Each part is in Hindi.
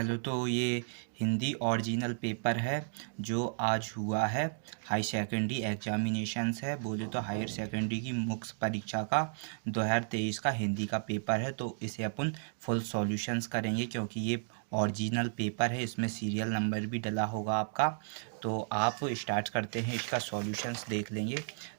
पहले तो ये हिंदी ओरिजिनल पेपर है जो आज हुआ है। हाई सेकेंडरी एग्जामिनेशंस है, बोले तो हायर सेकेंडरी की मुख्य परीक्षा का 2023 का हिंदी का पेपर है। तो इसे अपन फुल सॉल्यूशंस करेंगे क्योंकि ये ओरिजिनल पेपर है, इसमें सीरियल नंबर भी डला होगा आपका। तो आप स्टार्ट करते हैं, इसका सॉल्यूशंस देख लेंगे।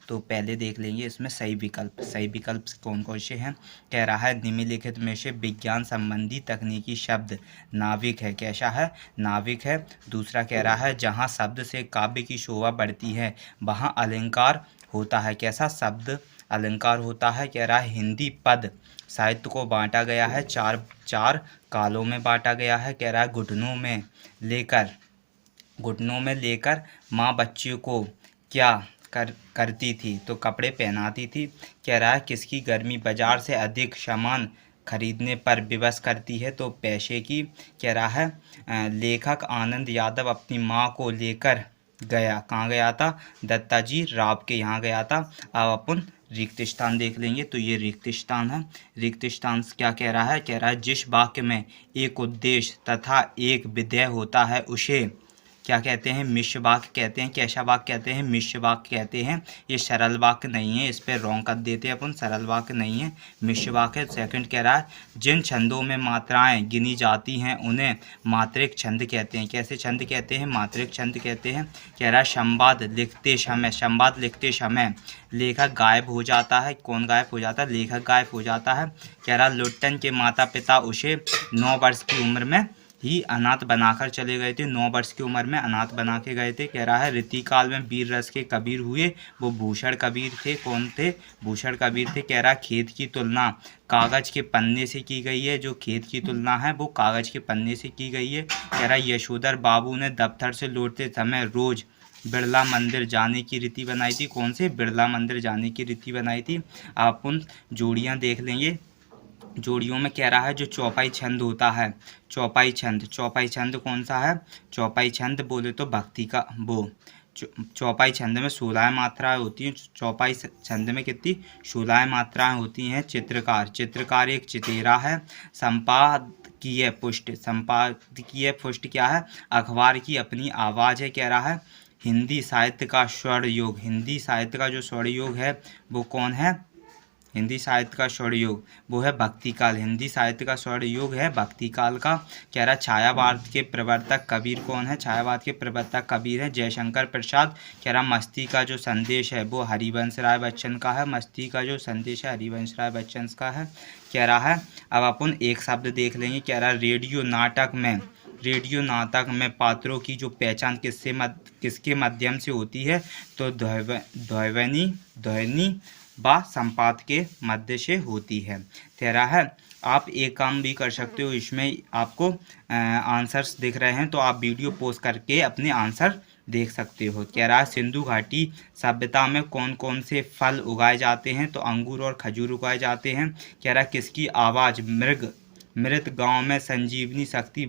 तो पहले देख लेंगे इसमें सही विकल्प कौन कौन से हैं। कह रहा है निम्नलिखित में से विज्ञान संबंधी तकनीकी शब्द नाविक है। कैसा है? नाविक है। दूसरा कह रहा है जहाँ शब्द से काव्य की शोभा बढ़ती है वहाँ अलंकार होता है। कैसा शब्द अलंकार होता है? कह रहा है हिंदी पद साहित्य को बांटा गया है, चार चार कालों में बांटा गया है। कह रहा है घुटनों में लेकर माँ बच्चे को क्या करती थी? तो कपड़े पहनाती थी। कह रहा है किसकी गर्मी बाजार से अधिक सामान खरीदने पर विवश करती है? तो पैसे की। कह रहा है लेखक आनंद यादव अपनी माँ को लेकर गया, कहाँ गया था? दत्ताजी राव के यहाँ गया था। अब अपन रिक्त स्थान देख लेंगे। तो ये रिक्त स्थान है। रिक्त स्थान क्या कह रहा है? कह रहा है जिस वाक्य में एक उद्देश्य तथा एक विधेय होता है उसे क्या कहते हैं? मिश्र वाक्य कहते हैं। कैसा वाक्य कहते हैं? मिश्र वाक्य कहते हैं। ये सरल वाक्य नहीं है, इस पर रॉन्ग कर देते हैं अपन, सरल वाक्य नहीं है, मिश्र वाक्य है। सेकंड कह रहा है जिन छंदों में मात्राएं गिनी जाती हैं उन्हें मात्रिक छंद कहते हैं। कैसे छंद कहते हैं? मात्रिक छंद कहते हैं। कह रहा है संवाद लिखते समय लेखक गायब हो जाता है। कौन गायब हो जाता है? लेखक गायब हो जाता है। कह रहा लुट्टन के माता पिता उसे 9 वर्ष की उम्र में ही अनाथ बनाकर चले गए थे। 9 वर्ष की उम्र में अनाथ बना के गए थे। कह रहा है रीतिकाल में वीर रस के कबीर हुए, वो भूषण कबीर थे। कौन थे? भूषण कबीर थे। कह रहा है खेत की तुलना कागज के पन्ने से की गई है। जो खेत की तुलना है वो कागज के पन्ने से की गई है। कह रहा है यशोधर बाबू ने दफ्तर से लौटते समय रोज बिरला मंदिर जाने की रीति बनाई थी। कौन से? बिरला मंदिर जाने की रीति बनाई थी। आप उन जोड़ियाँ देख लेंगे। जोड़ियों में कह रहा है जो चौपाई छंद होता है, चौपाई छंद कौन सा है? चौपाई छंद बोले तो भक्ति का वो चौपाई छंद में 16 मात्राएं होती हैं। चौपाई छंद में कितनी? 16 मात्राएं होती हैं। चित्रकार एक चितेरा है। संपादकीय पुष्ट क्या है? अखबार की अपनी आवाज़ है। कह रहा है हिंदी साहित्य का स्वर्ण योग, हिंदी साहित्य का जो स्वर्ण योग है वो कौन है? हिंदी साहित्य का स्वर्ण योग वो है भक्तिकाल। हिंदी साहित्य का स्वर्ण योग है भक्तिकाल का। कह रहा छायावाद के प्रवर्तक कबीर कौन है? छायावाद के प्रवर्तक कबीर है जयशंकर प्रसाद। कह रहा मस्ती का जो संदेश है वो हरिवंश राय बच्चन का है। मस्ती का जो संदेश है हरिवंश राय बच्चन का है। कह रहा है अब अपन एक शब्द देख लेंगे। कह रहा रेडियो नाटक में पात्रों की जो पहचान किसके माध्यम से होती है? तो ध्वनि व संपात के मध्य से होती है। कह रहा है आप एक काम भी कर सकते हो, इसमें आपको आंसर्स दिख रहे हैं तो आप वीडियो पॉज करके अपने आंसर देख सकते हो। कह रहा है सिंधु घाटी सभ्यता में कौन कौन से फल उगाए जाते हैं? तो अंगूर और खजूर उगाए जाते हैं। कह रहा है किसकी आवाज़ मृत गांव में संजीवनी शक्ति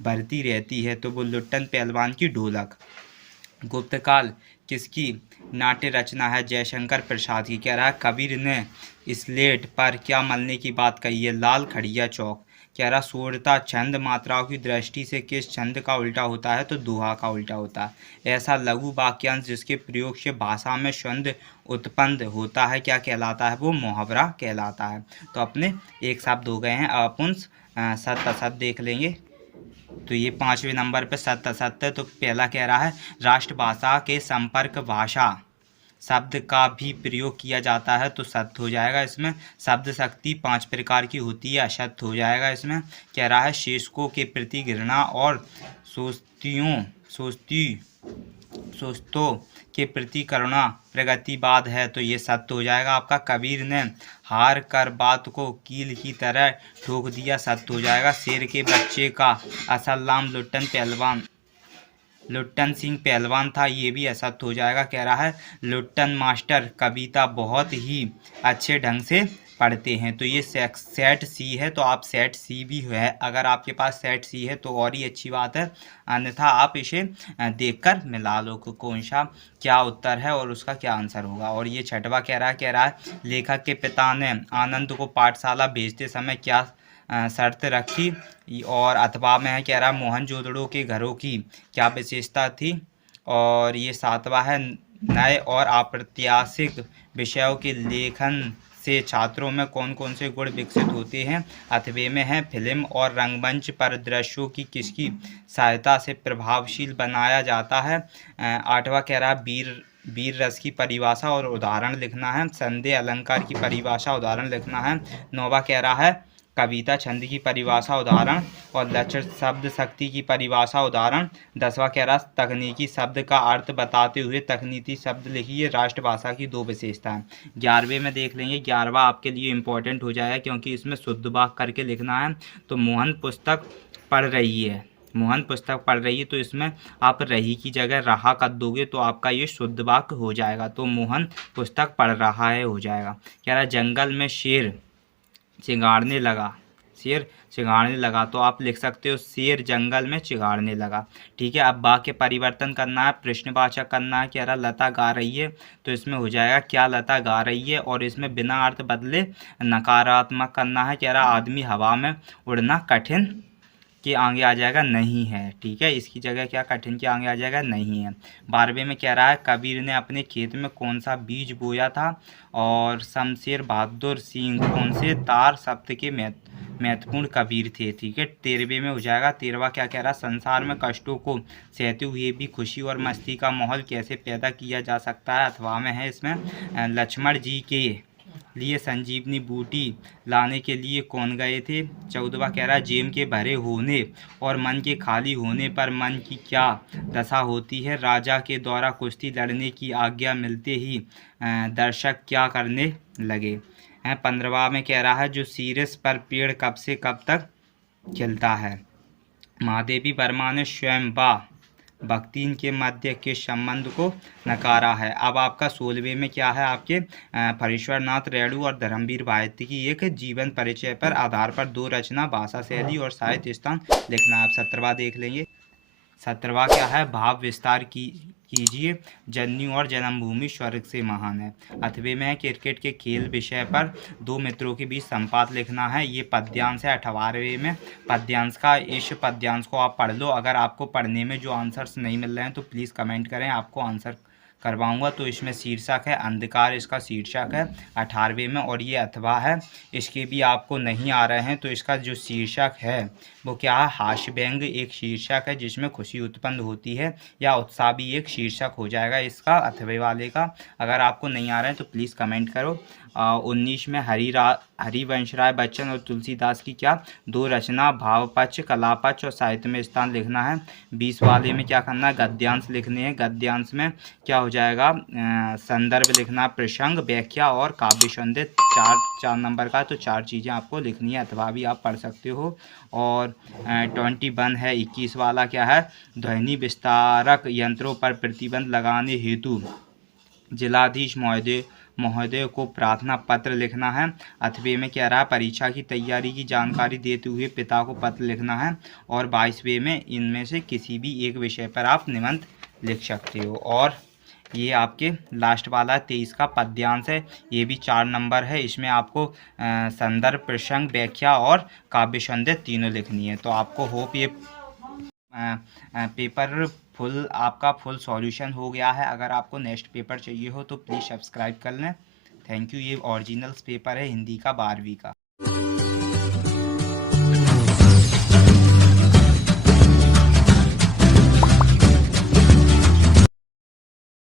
भरती रहती है? तो वो लुट्टन पहलवान की ढोलक। गुप्तकाल किसकी नाट्य रचना है? जयशंकर प्रसाद की। कह रहा है कबीर ने स्लेट पर क्या मलने की बात कही है? लाल खड़िया चौक। कह रहा सोरता छंद मात्राओं की दृष्टि से किस छंद का उल्टा होता है? तो दोहा का उल्टा होता है। ऐसा लघु वाक्यांश जिसके प्रयोग से भाषा में छंद उत्पन्न होता है क्या कहलाता है? वो मुहावरा कहलाता है। तो अपने एक शब्द हो गए हैं। अब अपन सत असत देख लेंगे। तो ये 5वें नंबर पे सत असत है। तो पहला कह रहा है राष्ट्रभाषा के संपर्क भाषा शब्द का भी प्रयोग किया जाता है तो सत्य हो जाएगा इसमें। शब्द शक्ति 5 प्रकार की होती है, असत्य हो जाएगा इसमें। कह रहा है शेषकों के प्रति घृणा और सोचतों के प्रति करुणा प्रगतिवाद है तो ये सत्य हो जाएगा आपका। कबीर ने हार कर बात को कील की तरह ठोक दिया, सत्य हो जाएगा। शेर के बच्चे का असल नाम लुट्टन सिंह पहलवान था, ये भी असत्य हो जाएगा। कह रहा है लुट्टन मास्टर कविता बहुत ही अच्छे ढंग से पढ़ते हैं तो ये सेट सी है। तो आप सेट सी भी है, अगर आपके पास सेट सी है तो और ही अच्छी बात है, अन्यथा आप इसे देखकर मिला लो कौन सा क्या उत्तर है और उसका क्या आंसर होगा। और ये छठवा कह रहा है लेखक के पिता ने आनंद को पाठशाला भेजते समय क्या शर्त रखी। और अथवा में है कह रहा मोहनजोदड़ो के घरों की क्या विशेषता थी। और ये 7वां है नए और अप्रत्याशित विषयों के लेखन से छात्रों में कौन कौन से गुण विकसित होते हैं। 8वें में है फिल्म और रंगमंच पर दृश्यों की किसकी सहायता से प्रभावशील बनाया जाता है। 8वां कह रहा वीर रस की परिभाषा और उदाहरण लिखना है। संदेह अलंकार की परिभाषा उदाहरण लिखना है। 9वां कह रहा है कविता छंद की परिभाषा उदाहरण और लचर शब्द शक्ति की परिभाषा उदाहरण। 10वां कह रहा तकनीकी शब्द का अर्थ बताते हुए तकनीकी शब्द लिखिए राष्ट्रभाषा की 2 विशेषताएं। 11वें में देख लेंगे। 11वां आपके लिए इम्पोर्टेंट हो जाएगा क्योंकि इसमें शुद्ध वाक्य करके लिखना है। तो मोहन पुस्तक पढ़ रही है, मोहन पुस्तक पढ़ रही है, तो इसमें आप रही की जगह रहा कर दोगे तो आपका ये शुद्ध वाक्य हो जाएगा। तो मोहन पुस्तक पढ़ रहा है हो जाएगा। कह रहा जंगल में शेर चिंगाड़ने लगा, शेर चिंगाड़ने लगा, तो आप लिख सकते हो शेर जंगल में चिंगाड़ने लगा। ठीक है, अब वाक्य परिवर्तन करना है, प्रश्नवाचक करना है। कह रहा लता गा रही है, तो इसमें हो जाएगा क्या लता गा रही है, और इसमें बिना अर्थ बदले नकारात्मक करना है। कह रहा आदमी हवा में उड़ना कठिन के आगे आ जाएगा नहीं है। ठीक है, इसकी जगह क्या कठिन के आगे आ जाएगा नहीं है। 12वें में कह रहा है कबीर ने अपने खेत में कौन सा बीज बोया था, और शमशेर बहादुर सिंह कौन से तार शब्द के महत्वपूर्ण कबीर थे। ठीक है, 13वें में हो जाएगा। 13वां क्या कह रहा संसार में कष्टों को सहते हुए भी खुशी और मस्ती का माहौल कैसे पैदा किया जा सकता है। अथवा में है इसमें लक्ष्मण जी के लिए संजीवनी बूटी लाने के लिए कौन गए थे। 14वां कह रहा जेब के भरे होने और मन के खाली होने पर मन की क्या दशा होती है। राजा के द्वारा कुश्ती लड़ने की आज्ञा मिलते ही दर्शक क्या करने लगे। 15वां में कह रहा है जो शीर्ष पर पेड़ कब से कब तक खिलता है। महादेवी वर्मा ने स्वयं भक्तिन के मध्य के संबंध को नकारा है। अब आपका 16वें में क्या है आपके फरीश्वर नाथ रेणु और धर्मवीर भारती की एक जीवन परिचय पर आधार पर 2 रचना भाषा शैली और साहित्य स्थान लिखना है। आप 17वां देख लेंगे। 17वां क्या है भाव विस्तार कीजिए जन्यू और जन्मभूमि स्वर्ग से महान है। 8वें में है क्रिकेट के खेल विषय पर 2 मित्रों के बीच संपात लिखना है। ये पद्यांश है। 18वें में पद्यांश का इस पद्यांश को आप पढ़ लो। अगर आपको पढ़ने में जो आंसर्स नहीं मिल रहे हैं तो प्लीज़ कमेंट करें, आपको आंसर करवाऊंगा। तो इसमें शीर्षक है अंधकार, इसका शीर्षक है 18वें में। और ये अथवा है, इसके भी आपको नहीं आ रहे हैं तो इसका जो शीर्षक है वो क्या है हास्य व्यंग एक शीर्षक है जिसमें खुशी उत्पन्न होती है, या उत्साह भी एक शीर्षक हो जाएगा इसका अथवे वाले का। अगर आपको नहीं आ रहा है तो प्लीज़ कमेंट करो। 19 में हरिवंश राय बच्चन और तुलसीदास की क्या 2 रचना भावपक्ष कलापक्ष और साहित्य में स्थान लिखना है। 20 वाले में क्या करना है गद्यांश लिखने हैं। गद्यांश में क्या हो जाएगा संदर्भ लिखना, प्रसंग, व्याख्या और काव्य सौंदर्य। 4 नंबर का, तो 4 चीज़ें आपको लिखनी है। अथवा भी आप पढ़ सकते हो। और 21 है 21 वाला क्या है ध्वनि विस्तारक यंत्रों पर प्रतिबंध लगाने हेतु जिलाधीश महोदय को प्रार्थना पत्र लिखना है। 8वें में कह रहा परीक्षा की तैयारी की जानकारी देते हुए पिता को पत्र लिखना है। और 22वें में इनमें से किसी भी एक विषय पर आप निबंध लिख सकते हो। और ये आपके लास्ट वाला 23 का पद्यांश है, ये भी 4 नंबर है। इसमें आपको संदर्भ, प्रसंग, व्याख्या और काव्य सौंदर्य तीनों लिखनी है। तो आपको होप ये पेपर आपका फुल सॉल्यूशन हो गया है। अगर आपको नेक्स्ट पेपर चाहिए हो तो प्लीज़ सब्सक्राइब कर लें। Thank you. ये ओरिजिनल्स पेपर है हिंदी का 12वीं का।